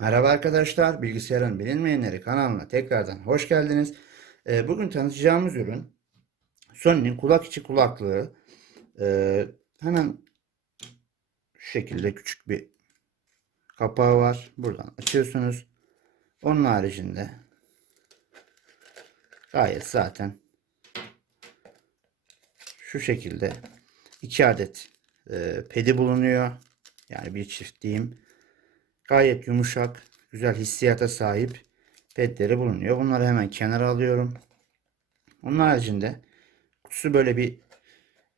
Merhaba arkadaşlar, Bilgisayarın Bilinmeyenleri kanalına tekrardan hoş geldiniz. Ee, bugün tanıtacağımız ürün Sony'nin kulak içi kulaklığı. Ee, hemen şu şekilde küçük bir kapağı var. Buradan açıyorsunuz. Onun haricinde gayet zaten şu şekilde iki adet e, pedi bulunuyor. Yani bir çift diyeyim. Gayet yumuşak, güzel hissiyata sahip pedleri bulunuyor. Bunları hemen kenara alıyorum. Onun haricinde kutusu böyle bir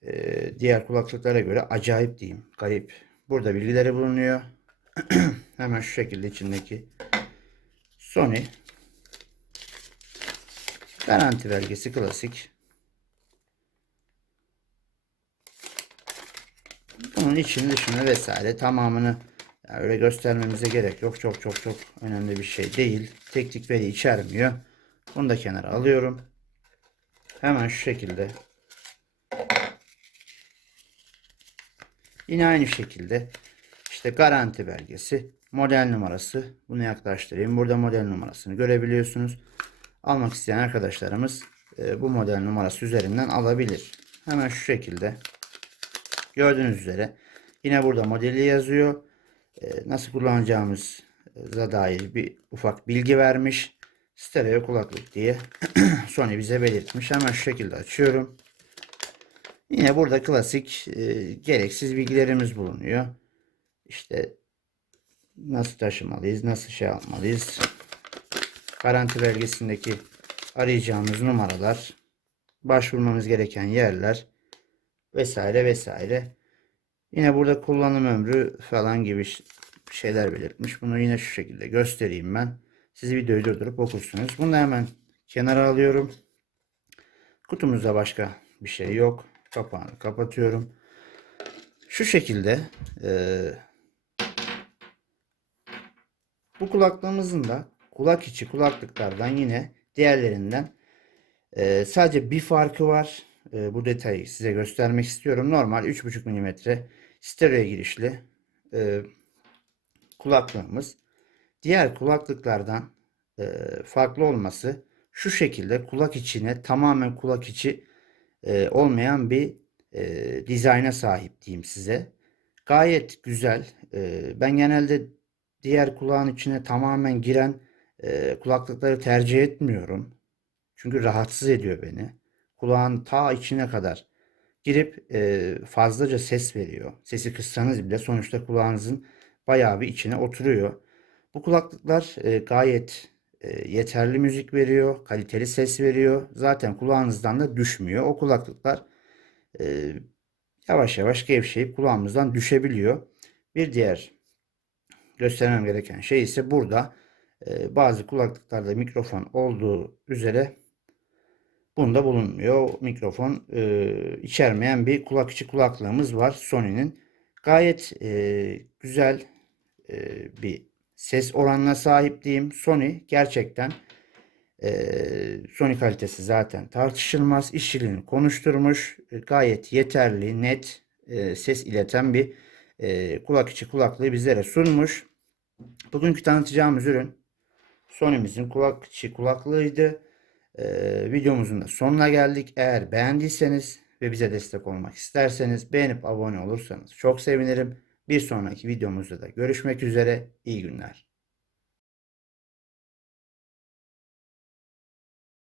e, diğer kulaklıklara göre acayip diyeyim. Garip. Burada bilgileri bulunuyor. hemen şu şekilde içindeki Sony garanti belgesi klasik. Bunun için dışını vesaire tamamını yani öyle göstermemize gerek yok. Çok çok çok önemli bir şey değil. Teknik veri içermiyor. Bunu da kenara alıyorum. Hemen şu şekilde. Yine aynı şekilde işte garanti belgesi, model numarası. Bunu yaklaştırayım. Burada model numarasını görebiliyorsunuz. Almak isteyen arkadaşlarımız e, bu model numarası üzerinden alabilir. Hemen şu şekilde. Gördüğünüz üzere yine burada modeli yazıyor. E, nasıl kullanacağımıza dair bir ufak bilgi vermiş. Stereo kulaklık diye Sony bize belirtmiş. Hemen şu şekilde açıyorum. Yine burada klasik e, gereksiz bilgilerimiz bulunuyor. İşte nasıl taşımalıyız, nasıl şey yapmalıyız. Garanti belgesindeki arayacağımız numaralar, başvurmamız gereken yerler vesaire vesaire. Yine burada kullanım ömrü falan gibi şeyler belirtmiş. Bunu yine şu şekilde göstereyim ben. Siz videoyu durdurup okursunuz. Bunu hemen kenara alıyorum. Kutumuzda başka bir şey yok. Kapağını kapatıyorum. Şu şekilde eee bu kulaklığımızın da kulak içi kulaklıklardan yine diğerlerinden eee, sadece bir farkı var. Eee, bu detayı size göstermek istiyorum. Normal 3.5 mm stereo girişli eee, kulaklığımız. Diğer kulaklıklardan eee, farklı olması şu şekilde kulak içine tamamen kulak içi eee, olmayan bir dizayna sahip diyeyim size. Gayet güzel. Ben genelde diğer kulağın içine tamamen giren kulaklıkları tercih etmiyorum. Çünkü rahatsız ediyor beni. Kulağın ta içine kadar girip eee, fazlaca ses veriyor. Sesi kıssanız bile sonuçta kulağınızın bayağı bir içine oturuyor. Bu kulaklıklar eee, gayet eee, yeterli müzik veriyor, kaliteli ses veriyor. Zaten kulağınızdan da düşmüyor. O kulaklıklar eee, yavaş yavaş gevşeyip kulağımızdan düşebiliyor. Bir diğer göstermem gereken şey ise burada eee, bazı kulaklıklarda mikrofon olduğu üzere bunda bulunmuyor. Mikrofon eee, içermeyen bir kulak içi kulaklığımız var Sony'nin. Gayet eee, güzel eee, bir ses oranına sahip diyeyim. Sony gerçekten eee, Sony kalitesi zaten tartışılmaz. İşçiliğini konuşturmuş. E, Gayet yeterli, net e, ses ileten bir e, kulak içi kulaklığı bizlere sunmuş. Bugünkü tanıtacağımız ürün Sony'mizin kulak içi kulaklığıydı. Videomuzun da sonuna geldik. Eğer beğendiyseniz ve bize destek olmak isterseniz beğenip abone olursanız çok sevinirim. Bir sonraki videomuzda da görüşmek üzere. İyi günler.